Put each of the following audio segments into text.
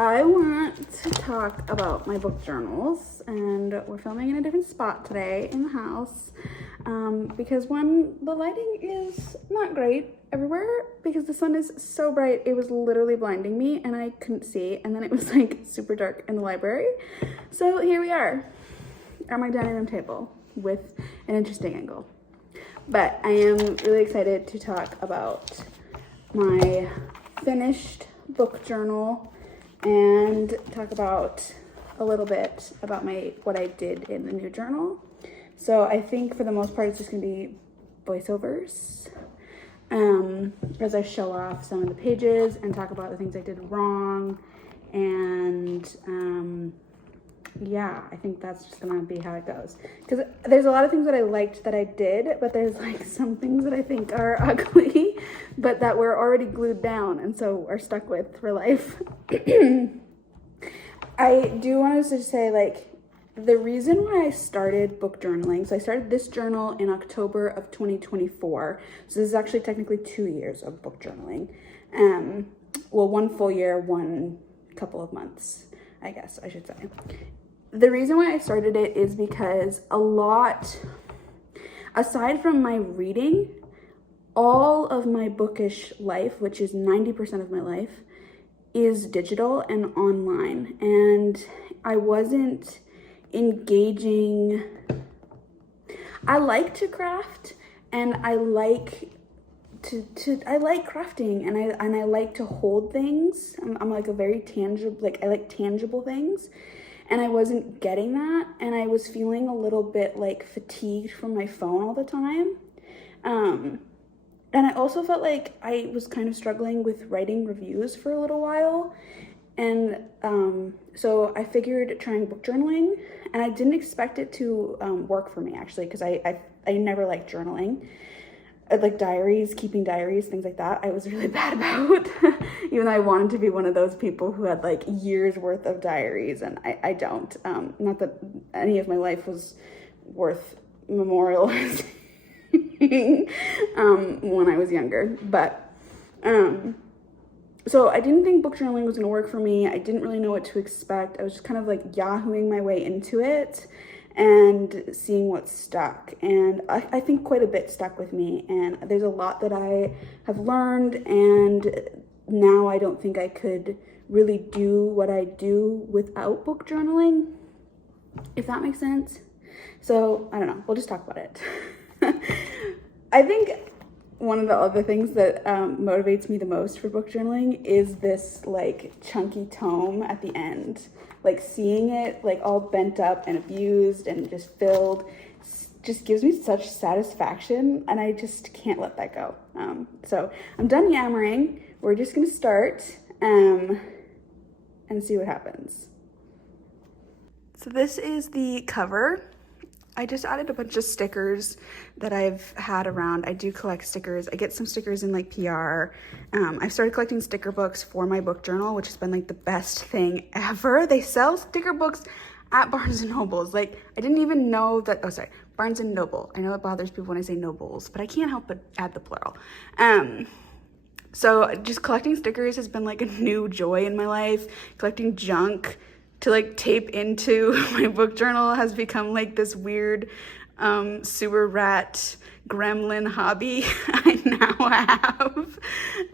I want to talk about my book journals, and we're filming in a different spot today in the house because one, the lighting is not great everywhere because the sun is so bright. It was literally blinding me and I couldn't see, and then it was like super dark in the library. So here we are at my dining room table with an interesting angle. But I am really excited to talk about my finished book journal and talk about a little bit about what I did in the new journal. So I think for the most part it's just gonna be voiceovers as I show off some of the pages and talk about the things I did wrong, and yeah, I think that's just gonna be how it goes, because there's a lot of things that I liked that I did, but there's like some things that I think are ugly but that we're already glued down and so are stuck with for life. I do want to say, like, the reason why I started book journaling, so I started this journal in October of 2024, so this is actually technically 2 years of book journaling. Well, 1 full year, 1 couple of months, I guess I should say. The reason why I started it is because a lot, aside from my reading, all of my bookish life, which is 90% of my life, is digital and online, and I wasn't engaging. I like to craft, and I like I like crafting, and I like to hold things. I'm like a very tangible, like I like tangible things, and I wasn't getting that, and I was feeling a little bit like fatigued from my phone all the time. And I also felt like I was kind of struggling with writing reviews for a little while. And so I figured trying book journaling, and I didn't expect it to work for me, actually, because I never liked journaling. Like diaries, keeping diaries, things like that, I was really bad about. Even though I wanted to be one of those people who had like years worth of diaries, and I don't. Not that any of my life was worth memorializing. When I was younger, but so I didn't think book journaling was going to work for me. I didn't really know what to expect. I was just kind of like yahooing my way into it and seeing what stuck, and I think quite a bit stuck with me, and there's a lot that I have learned, and now I don't think I could really do what I do without book journaling, if that makes sense. So I don't know, we'll just talk about it. I think one of the other things that motivates me the most for book journaling is this like chunky tome at the end. Like seeing it like all bent up and abused and just filled just gives me such satisfaction, and I just can't let that go. So I'm done yammering. We're just gonna start and see what happens. So this is the cover. I just added a bunch of stickers that I've had around. I do collect stickers. I get some stickers in like PR. I've started collecting sticker books for my book journal, which has been like the best thing ever. They sell sticker books at Barnes & Noble's. Like, I didn't even know that, oh, sorry, Barnes & Noble. I know it bothers people when I say Nobles, but I can't help but add the plural. So just collecting stickers has been like a new joy in my life. Collecting junk to like tape into my book journal has become like this weird sewer rat gremlin hobby I now have.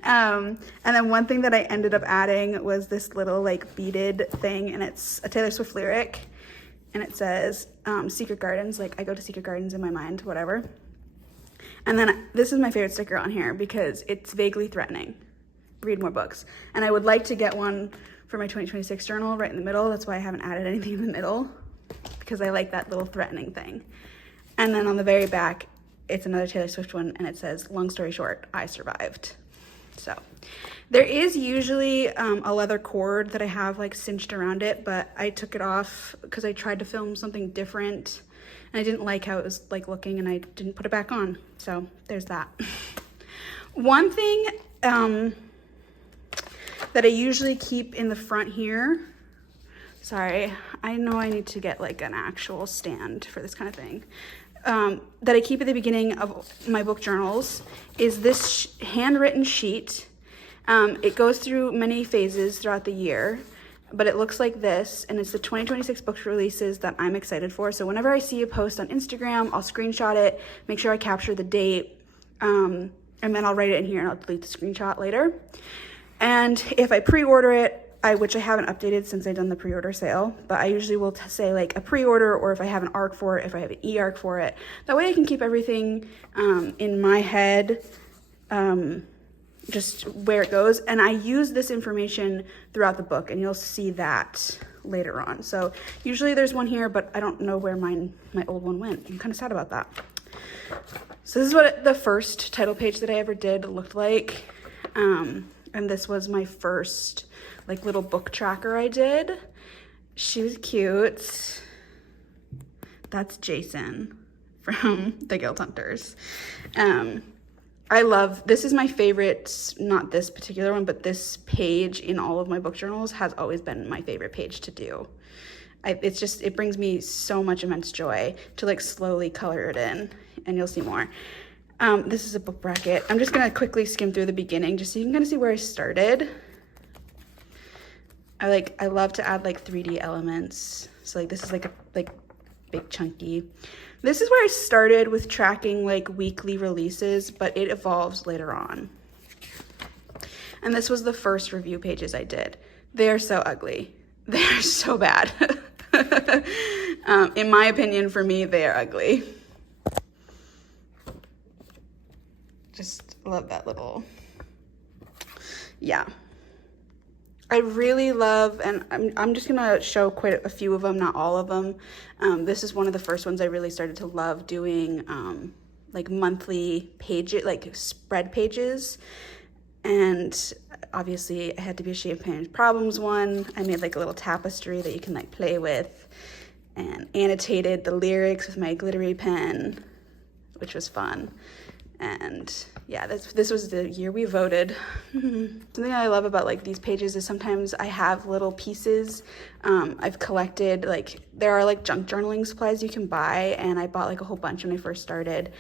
And then one thing that I ended up adding was this little like beaded thing, and it's a Taylor Swift lyric, and it says Secret Gardens, like I go to Secret Gardens in my mind, whatever. And then this is my favorite sticker on here because it's vaguely threatening. Read more books. And I would like to get one for my 2026 journal right in the middle. That's why I haven't added anything in the middle, because I like that little threatening thing. And then on the very back, it's another Taylor Swift one, and it says, long story short, I survived. So there is usually a leather cord that I have like cinched around it, but I took it off because I tried to film something different and I didn't like how it was like looking, and I didn't put it back on. So there's that. One thing that I usually keep in the front here, sorry, I know I need to get like an actual stand for this kind of thing, that I keep at the beginning of my book journals is this handwritten sheet. It goes through many phases throughout the year, but it looks like this, and it's the 2026 book releases that I'm excited for. So whenever I see a post on Instagram, I'll screenshot it, make sure I capture the date, and then I'll write it in here and I'll delete the screenshot later. And if I pre-order it, which I haven't updated since I've done the pre-order sale, but I usually will say like a pre-order, or if I have an ARC for it, if I have an e-ARC for it. That way I can keep everything in my head, just where it goes. And I use this information throughout the book, and you'll see that later on. So usually there's one here, but I don't know where my old one went. I'm kind of sad about that. So this is what the first title page that I ever did looked like. And this was my first like little book tracker I did. She was cute. That's Jason from The Guild Hunters. I love, this is my favorite, not this particular one, but this page in all of my book journals has always been my favorite page to do. It's just, it brings me so much immense joy to like slowly color it in, and you'll see more. This is a book bracket. I'm just gonna quickly skim through the beginning just so you can kind of see where I started. I love to add like 3D elements. So like this is like big chunky. This is where I started with tracking like weekly releases, but it evolves later on. And this was the first review pages I did. They're so ugly. They're so bad. In my opinion, for me, they are ugly. Just love that little, yeah. I really love, and I'm just gonna show quite a few of them, not all of them. This is one of the first ones I really started to love doing, like monthly pages, like spread pages. And obviously it had to be a Champagne Problems one. I made like a little tapestry that you can like play with, and annotated the lyrics with my glittery pen, which was fun. And yeah, this was the year we voted. Something I love about like these pages is sometimes I have little pieces. I've collected, like there are like junk journaling supplies you can buy, and I bought like a whole bunch when I first started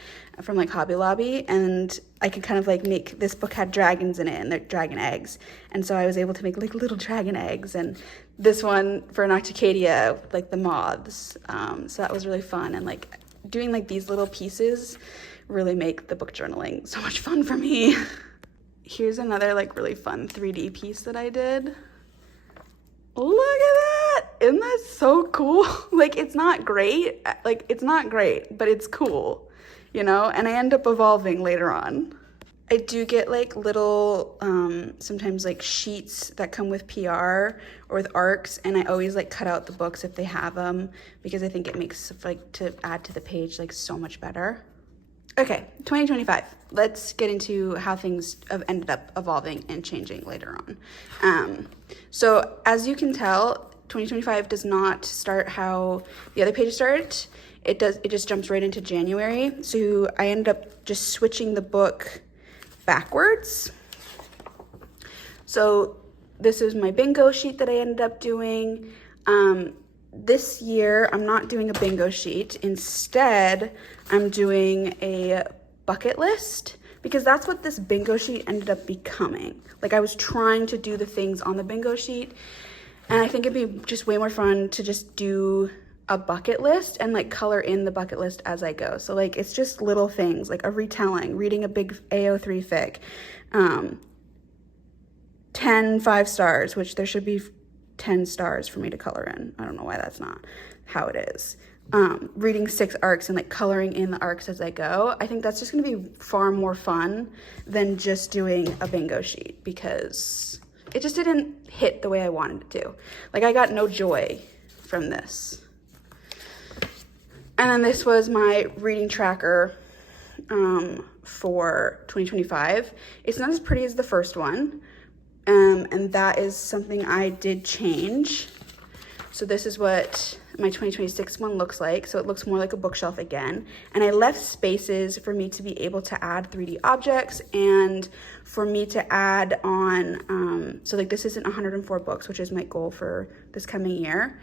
from like Hobby Lobby, and I could kind of like make, this book had dragons in it and they're dragon eggs, and so I was able to make like little dragon eggs, and this one for Nocticadia, like the moths. So that was really fun, and like doing like these little pieces really make the book journaling so much fun for me. Here's another like really fun 3D piece that I did. Look at that! Isn't that so cool? Like it's not great, but it's cool, you know? And I end up evolving later on. I do get like little, sometimes like sheets that come with PR or with ARCs, and I always like cut out the books if they have them, because I think it makes like to add to the page like so much better. Okay, 2025. Let's get into how things have ended up evolving and changing later on. So as you can tell, 2025 does not start how the other pages start. It just jumps right into January. So I ended up just switching the book backwards. So this is my bingo sheet that I ended up doing. This year, I'm not doing a bingo sheet. Instead, I'm doing a bucket list, because that's what this bingo sheet ended up becoming. Like I was trying to do the things on the bingo sheet, and I think it'd be just way more fun to just do a bucket list and like color in the bucket list as I go. So like it's just little things like a retelling, reading a big AO3 fic, 10 5 stars, which there should be 10 stars for me to color in. I don't know why that's not how it is. Reading 6 arcs and like coloring in the arcs as I go. I think that's just gonna be far more fun than just doing a bingo sheet, because it just didn't hit the way I wanted it to. Like I got no joy from this. And then this was my reading tracker for 2025. It's not as pretty as the first one. And that is something I did change. So this is what my 2026 one looks like. So it looks more like a bookshelf again. And I left spaces for me to be able to add 3D objects, and for me to add on, so like this isn't 104 books, which is my goal for this coming year.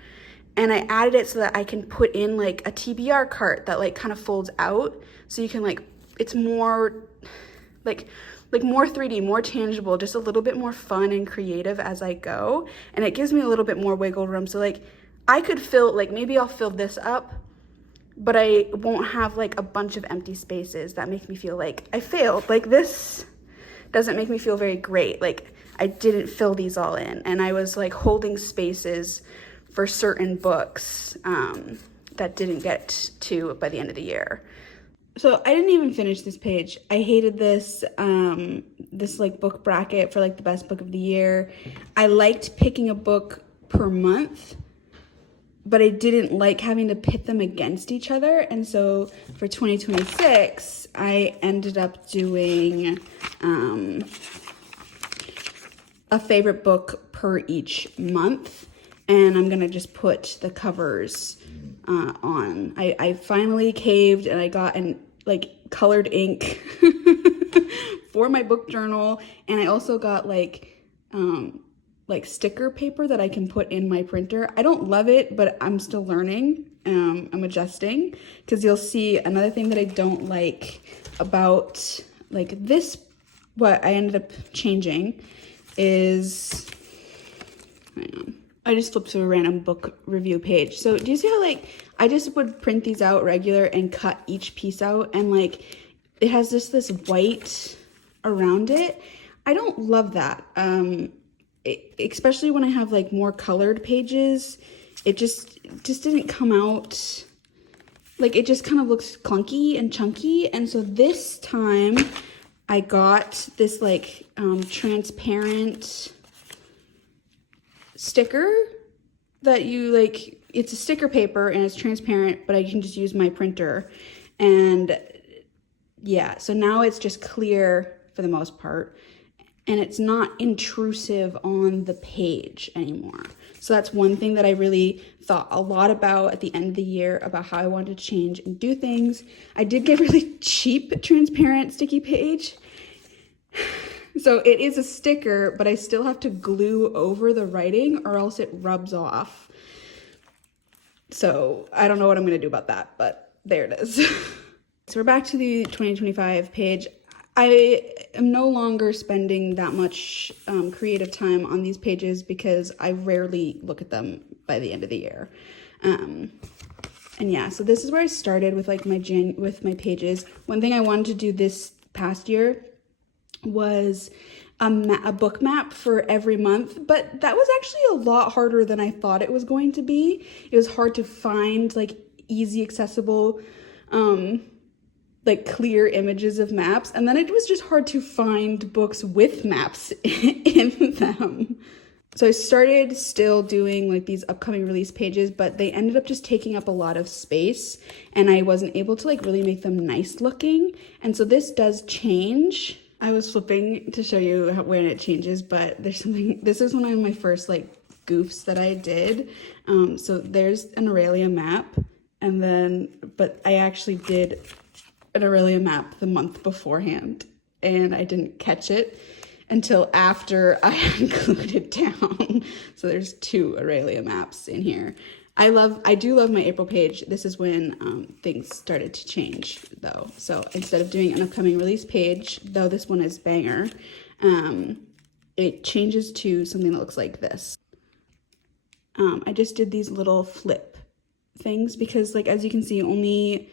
And I added it so that I can put in like a TBR cart that like kind of folds out. So you can like, it's more like like more 3D, more tangible, just a little bit more fun and creative as I go. And it gives me a little bit more wiggle room. So like I could fill, like maybe I'll fill this up, but I won't have like a bunch of empty spaces that make me feel like I failed. Like this doesn't make me feel very great. Like I didn't fill these all in, and I was like holding spaces for certain books that didn't get to by the end of the year. So I didn't even finish this page. I hated this, this like book bracket for like the best book of the year. I liked picking a book per month, but I didn't like having to pit them against each other. And so for 2026, I ended up doing a favorite book per each month. And I'm gonna just put the covers on. I finally caved and I got an like colored ink for my book journal. And I also got like sticker paper that I can put in my printer. I don't love it, but I'm still learning. I'm adjusting, because you'll see another thing that I don't like about like this, what I ended up changing is, hang on. I just flipped to a random book review page. So do you see how like I just would print these out regular and cut each piece out, and like it has this white around it. I don't love that. Especially when I have like more colored pages, it just didn't come out, like it just kind of looks clunky and chunky. And so this time I got this like transparent sticker that you like, it's a sticker paper and it's transparent, but I can just use my printer. And yeah, so now it's just clear for the most part, and it's not intrusive on the page anymore. So that's one thing that I really thought a lot about at the end of the year, about how I wanted to change and do things. I did get really cheap transparent sticky page. So it is a sticker, but I still have to glue over the writing or else it rubs off. So I don't know what I'm gonna do about that, but there it is. So we're back to the 2025 page. I am no longer spending that much creative time on these pages because I rarely look at them by the end of the year. And yeah, so this is where I started with like my pages. One thing I wanted to do this past year was a book map for every month, but that was actually a lot harder than I thought it was going to be. It was hard to find like easy accessible like clear images of maps, and then it was just hard to find books with maps in them. So I started still doing like these upcoming release pages, but they ended up just taking up a lot of space, and I wasn't able to like really make them nice looking. And so this does change. I was flipping to show you when it changes, but there's something, this is one of my first like goofs that I did. So there's an Aurelia map, and then, but I actually did an Aurelia map the month beforehand, and I didn't catch it until after I had glued it down. So there's two Aurelia maps in here. I do love my April page. This is when things started to change though. So instead of doing an upcoming release page, though this one is banger, it changes to something that looks like this. I just did these little flip things because, like, as you can see, only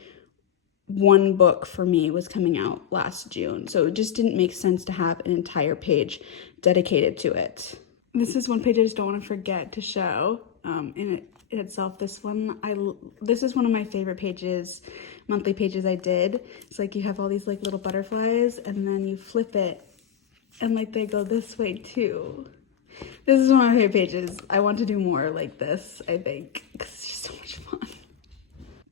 one book for me was coming out last June. So it just didn't make sense to have an entire page dedicated to it. This is one page I just don't want to forget to show in itself. This is one of my favorite pages, monthly pages I did. It's like you have all these like little butterflies, and then you flip it and like they go this way too. This is one of my favorite pages. I want to do more like this, I think, because it's just so much fun.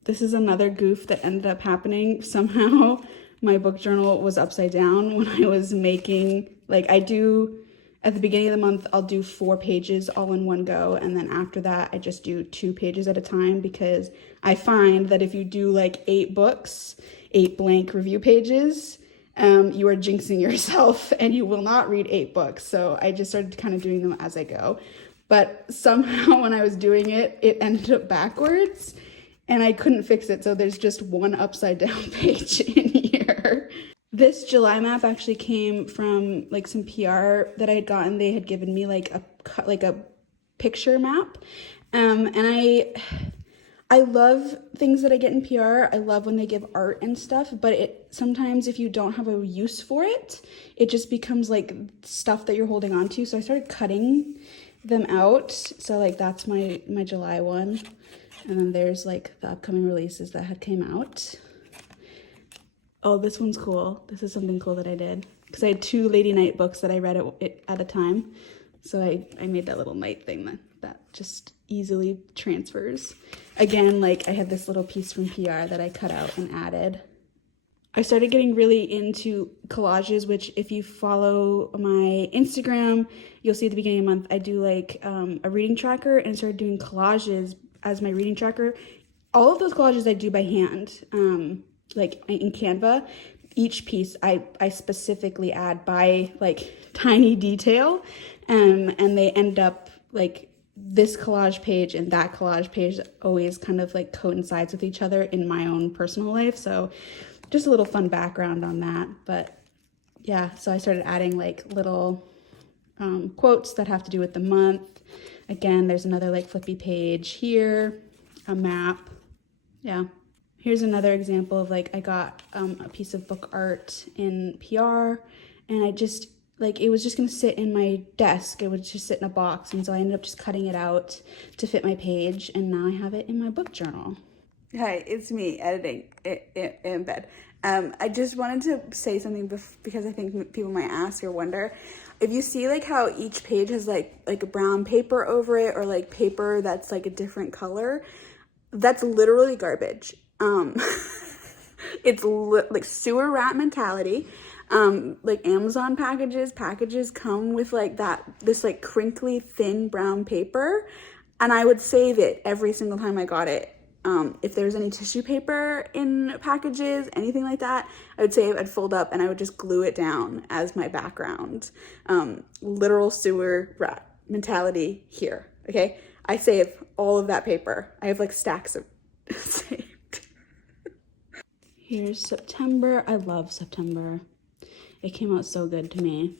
This is another goof that ended up happening. Somehow my book journal was upside down when I was making, like, I do, at the beginning of the month, I'll do 4 pages all in one go. And then after that, I just do 2 pages at a time, because I find that if you do like 8 books, 8 blank review pages, you are jinxing yourself and you will not read 8 books. So I just started kind of doing them as I go. But somehow when I was doing it, it ended up backwards and I couldn't fix it. So there's just one upside down page in here. This July map actually came from like some PR that I had gotten. They had given me like a picture map. And I love things that I get in PR. I love when they give art and stuff, but it sometimes if you don't have a use for it, it just becomes like stuff that you're holding on to. So I started cutting them out. So like that's my July one. And then there's like the upcoming releases that had came out. Oh, this one's cool. This is something cool that I did. Because I had 2 Lady Night books that I read at a time. So I made that little night thing that just easily transfers. Again, like I had this little piece from PR that I cut out and added. I started getting really into collages, which if you follow my Instagram, you'll see at the beginning of the month, I do like a reading tracker and started doing collages as my reading tracker. All of those collages I do by hand. Like in Canva, each piece I specifically add by like tiny detail, and they end up like this collage page and that collage page always kind of like coincides with each other in my own personal life. So just a little fun background on that. But yeah, so I started adding like little quotes that have to do with the month. Again, there's another like flippy page here, a map. Yeah. Here's another example of like I got a piece of book art in PR, and I just like it was just gonna sit in my desk. It would just sit in a box, and so I ended up just cutting it out to fit my page, and now I have it in my book journal. Hi, it's me editing in bed. I just wanted to say something because I think people might ask or wonder. If you see like how each page has like a brown paper over it or like paper that's like a different color, that's literally garbage. It's like sewer rat mentality. Like Amazon packages come with like this like crinkly thin brown paper, and I would save it every single time I got it. If there's any tissue paper in packages, anything like that, I would save, I'd fold up, and I would just glue it down as my background. Literal sewer rat mentality here, okay? I save all of that paper. I have like stacks of saved. Here's September. I love September. It came out so good to me.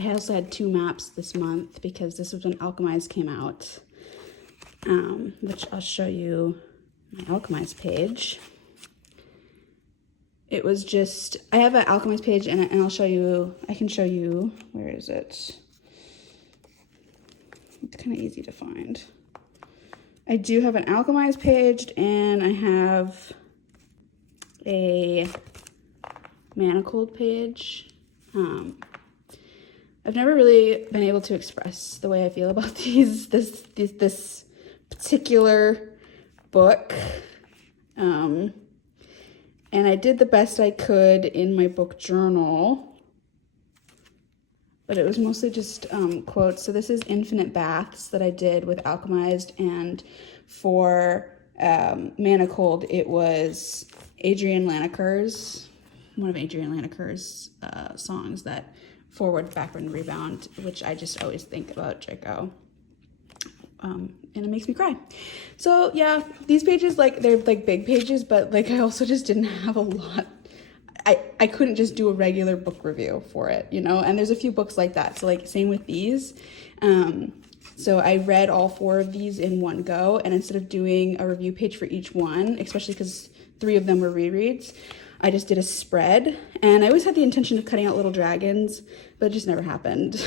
I also had 2 maps this month because this was when Alchemized came out, which I'll show you my Alchemized page. It was just, I have an Alchemized page and I'll show you, I can show you, where is it? It's kind of easy to find. I do have an Alchemized page and I have a Manacled page. I've never really been able to express the way I feel about this particular book. And I did the best I could in my book journal, but it was mostly just quotes. So this is Infinite Baths that I did with Alchemized, and for Manacled, it was Adrienne Laniker's, one of Adrienne Laniker's songs that forward, backward, and rebound, which I just always think about Draco. And it makes me cry. So yeah, these pages, like they're like big pages, but like I also just didn't have a lot. I couldn't just do a regular book review for it, you know, and there's a few books like that. So like same with these. So I read all 4 of these in one go, and instead of doing a review page for each one, especially because 3 of them were rereads, I just did a spread, and I always had the intention of cutting out little dragons, but it just never happened.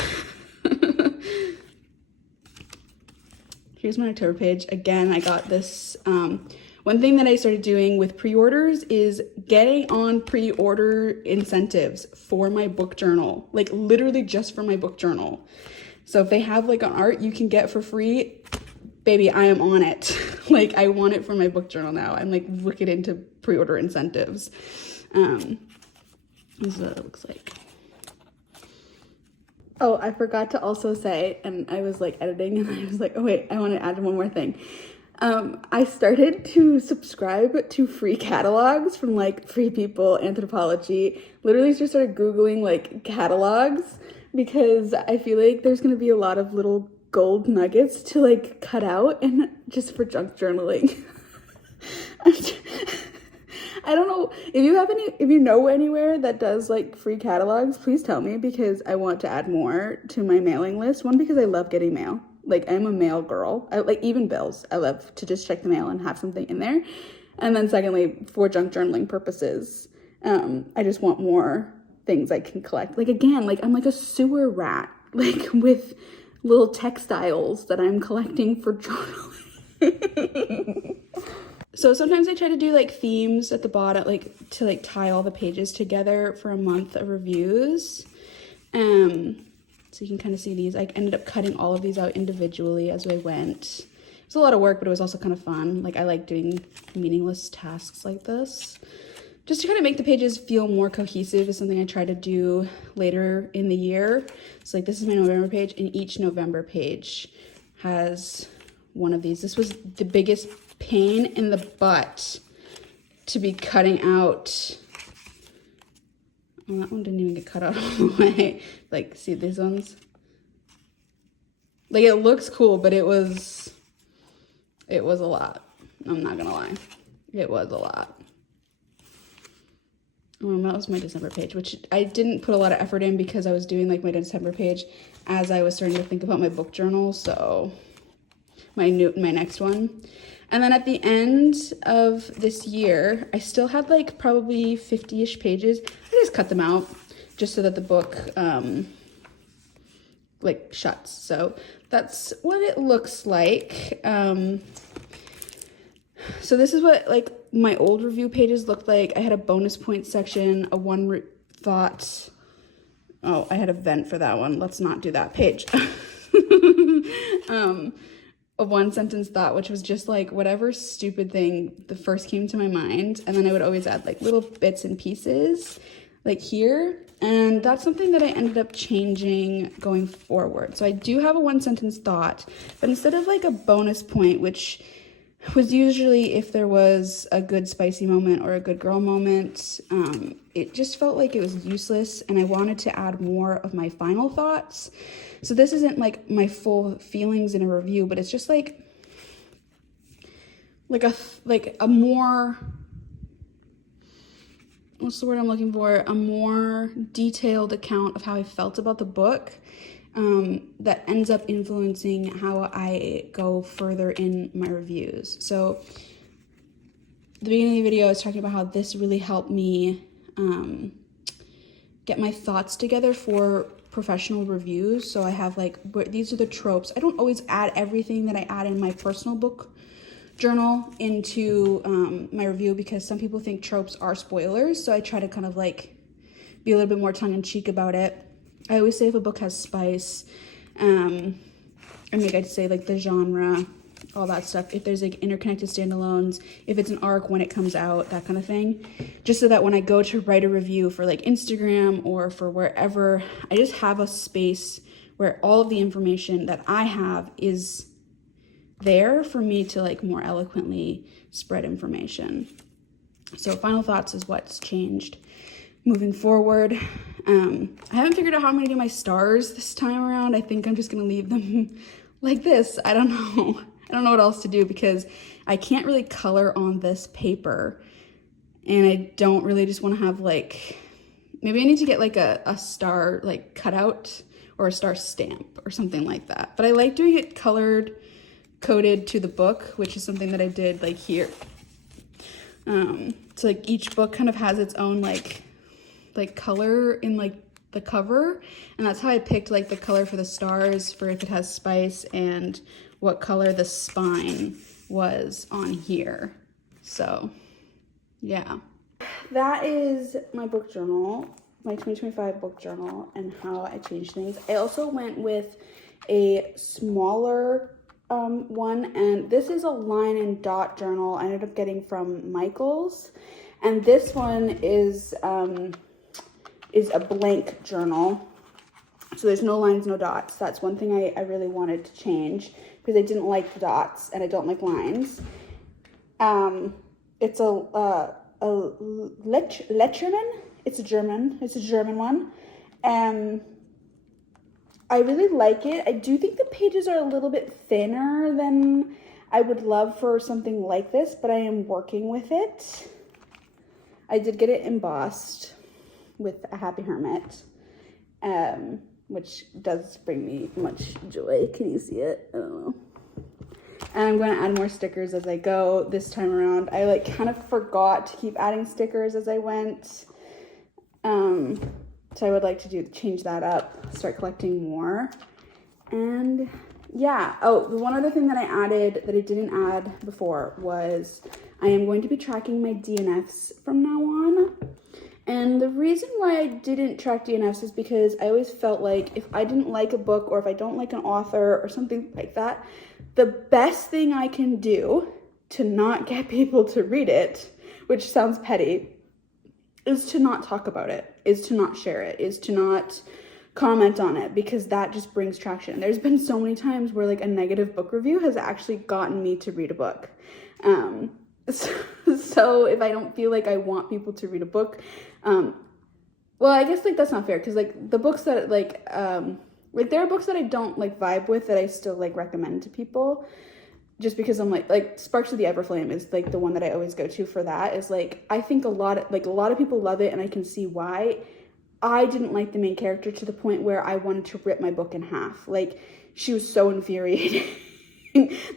Here's my October page. Again, I got this. One thing that I started doing with pre-orders is getting on pre-order incentives for my book journal, like literally just for my book journal. So if they have like an art you can get for free, baby, I am on it. Like I want it for my book journal now. I'm like looking into pre-order incentives. This is what it looks like. Oh, I forgot to also say, and I was like editing and I was like, oh wait, I want to add one more thing. I started to subscribe to free catalogs from like Free People, Anthropology. Literally just started Googling like catalogs because I feel like there's going to be a lot of little gold nuggets to like cut out and just for junk journaling. I don't know if you know anywhere that does like free catalogs, please tell me because I want to add more to my mailing list. One, because I love getting mail. Like I'm a mail girl. I like even bills. I love to just check the mail and have something in there. And then secondly, for junk journaling purposes, I just want more things I can collect. Like again, like I'm like a sewer rat, like with little textiles that I'm collecting for journaling. So sometimes I try to do like themes at the bottom, like to like tie all the pages together for a month of reviews. So you can kind of see these. I ended up cutting all of these out individually as I went. It was a lot of work, but it was also kind of fun. Like I like doing meaningless tasks like this. Just to kind of make the pages feel more cohesive is something I try to do later in the year. So like this is my November page, and each November page has one of these. This was the biggest pain in the butt to be cutting out. Oh, that one didn't even get cut out all the way. Like, see these ones? Like, it looks cool, but it was a lot. I'm not gonna lie. It was a lot. That was my December page, which I didn't put a lot of effort in because I was doing like my December page as I was starting to think about my book journal. So my next one. And then at the end of this year, I still had like probably 50-ish pages. I just cut them out just so that the book like shuts. So that's what it looks like. So this is what like my old review pages looked like. I had a bonus point section, a one thought. Oh, I had a vent for that one. Let's not do that page. A one sentence thought, which was just like whatever stupid thing the first came to my mind. And then I would always add like little bits and pieces like here. And that's something that I ended up changing going forward. So I do have a one sentence thought, but instead of like a bonus point, which was usually if there was a good spicy moment or a good girl moment, it just felt like it was useless, and I wanted to add more of my final thoughts. So this isn't like my full feelings in a review, but it's just like a more, what's the word I'm looking for? A more detailed account of how I felt about the book. That ends up influencing how I go further in my reviews. So the beginning of the video, I was talking about how this really helped me get my thoughts together for professional reviews. So I have like, these are the tropes. I don't always add everything that I add in my personal book journal into my review because some people think tropes are spoilers. So I try to kind of like be a little bit more tongue-in-cheek about it. I always say if a book has spice, and like I'd say like the genre, all that stuff, if there's like interconnected standalones, if it's an arc when it comes out, that kind of thing, just so that when I go to write a review for like Instagram or for wherever, I just have a space where all of the information that I have is there for me to like more eloquently spread information. So final thoughts is what's changed moving forward. I haven't figured out how I'm gonna do my stars this time around. I think I'm just gonna leave them like this. I don't know. I don't know what else to do because I can't really color on this paper, and I don't really just want to have like, maybe I need to get like a star like cutout or a star stamp or something like that. But I like doing it coded to the book, which is something that I did like here. So like each book kind of has its own like color in like the cover, and that's how I picked like the color for the stars for if it has spice and what color the spine was on here. So yeah, that is my book journal, my 2025 book journal, and how I changed things. I also went with a smaller one, and this is a line and dot journal I ended up getting from Michaels, and this one is a blank journal, so there's no lines, no dots. That's one thing I really wanted to change because I didn't like the dots and I don't like lines. It's a Lecherman. It's a German one. I really like it. I do think the pages are a little bit thinner than I would love for something like this, but I am working with it. I did get it embossed with a happy hermit, which does bring me much joy. Can you see it? I don't know. And I'm going to add more stickers as I go this time around. I like kind of forgot to keep adding stickers as I went. So I would like to change that up, start collecting more. And yeah, oh, the one other thing that I added that I didn't add before was I am going to be tracking my DNFs from now on. And the reason why I didn't track DNFs is because I always felt like if I didn't like a book or if I don't like an author or something like that, the best thing I can do to not get people to read it, which sounds petty, is to not talk about it, is to not share it, is to not comment on it, because that just brings traction. There's been so many times where like a negative book review has actually gotten me to read a book. So if I don't feel like I want people to read a book, well, I guess like that's not fair, because like the books that like there are books that I don't like vibe with that I still like recommend to people, just because I'm like Sparks of the Everflame is like the one that I always go to for that. Is like I think a lot of people love it, and I can see why. I didn't like the main character to the point where I wanted to rip my book in half. Like, she was so infuriating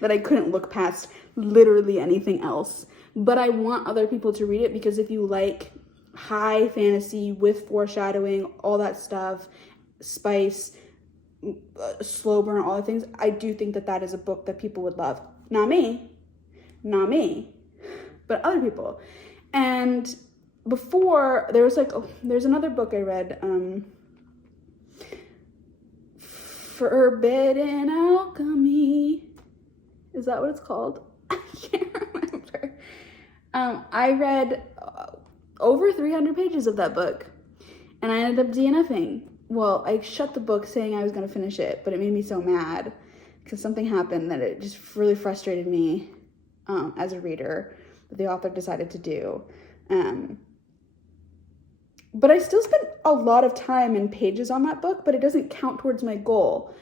that I couldn't look past literally anything else. But I want other people to read it, because if you like high fantasy with foreshadowing, all that stuff, spice, slow burn, all the things, I do think that that is a book that people would love. Not me, but other people. And before, there was like, there's another book I read, Forbidden Alchemy. Is that what it's called? I can't remember. I read over 300 pages of that book, and I ended up DNFing. Well, I shut the book saying I was going to finish it, but it made me so mad because something happened that it just really frustrated me as a reader that the author decided to do. But I still spent a lot of time and pages on that book, but it doesn't count towards my goal.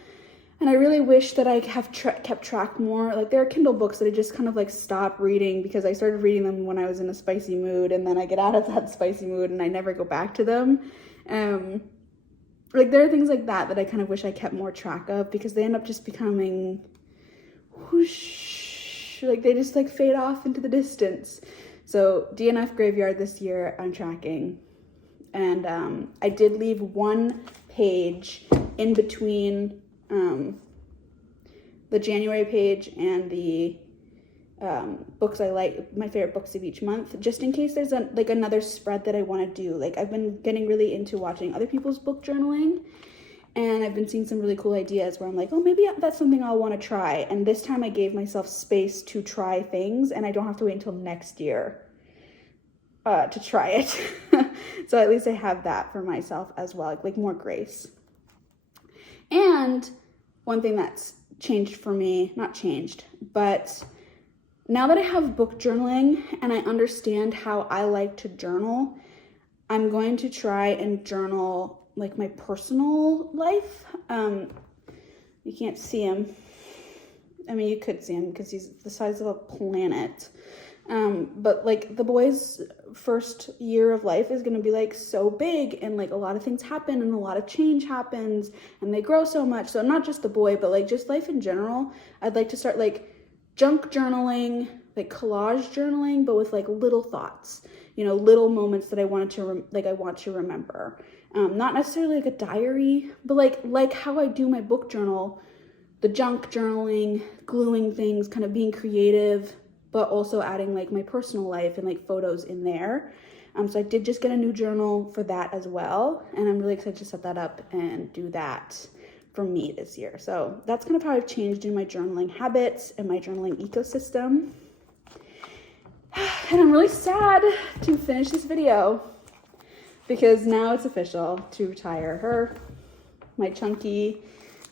And I really wish that I have kept track more. Like, there are Kindle books that I just kind of like stop reading because I started reading them when I was in a spicy mood, and then I get out of that spicy mood and I never go back to them. Like, there are things like that that I kind of wish I kept more track of, because they end up just becoming whoosh, like they just like fade off into the distance. So DNF Graveyard this year I'm tracking. And I did leave one page in between the January page and the books I like, my favorite books of each month, just in case there's like another spread that I want to do. Like, I've been getting really into watching other people's book journaling, and I've been seeing some really cool ideas where I'm like, oh, maybe that's something I'll want to try. And this time I gave myself space to try things, and I don't have to wait until next year to try it. So at least I have that for myself as well, like more grace. And one thing that's changed for me, not changed, but now that I have book journaling and I understand how I like to journal, I'm going to try and journal like my personal life. You can't see him. I mean, you could see him because he's the size of a planet. But like the boy's first year of life is going to be like so big, and like a lot of things happen and a lot of change happens and they grow so much. So not just the boy, but like just life in general. I'd like to start like junk journaling, like collage journaling, but with like little thoughts, you know, little moments that I wanted to, I want to remember. Not necessarily like a diary, but like how I do my book journal, the junk journaling, gluing things, kind of being creative, but also adding like my personal life and like photos in there. So I did just get a new journal for that as well. And I'm really excited to set that up and do that for me this year. So that's kind of how I've changed in my journaling habits and my journaling ecosystem. And I'm really sad to finish this video because now it's official to retire her, my chunky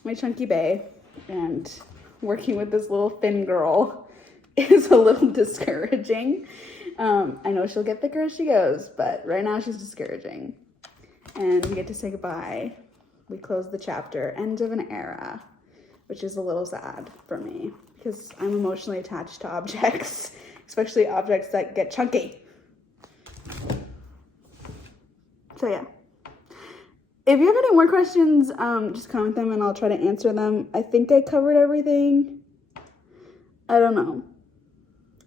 bae, and working with this little thin girl is a little discouraging. I know she'll get thicker as she goes, but right now she's discouraging. And we get to say goodbye. We close the chapter, end of an era, which is a little sad for me because I'm emotionally attached to objects, especially objects that get chunky. So yeah. If you have any more questions, just comment them and I'll try to answer them. I think I covered everything. I don't know.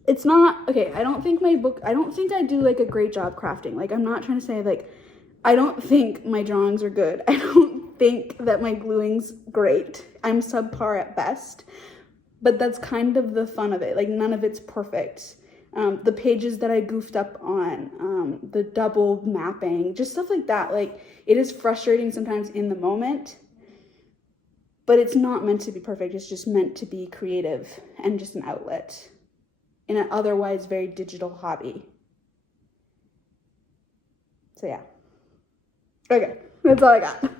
It's not, okay, I don't think I do like a great job crafting. Like, I'm not trying to say like, I don't think my drawings are good. I don't think that my gluing's great. I'm subpar at best, but that's kind of the fun of it. Like, none of it's perfect. The pages that I goofed up on, the double mapping, just stuff like that. Like, it is frustrating sometimes in the moment, but it's not meant to be perfect. It's just meant to be creative and just an outlet in an otherwise very digital hobby. So yeah. Okay, that's all I got.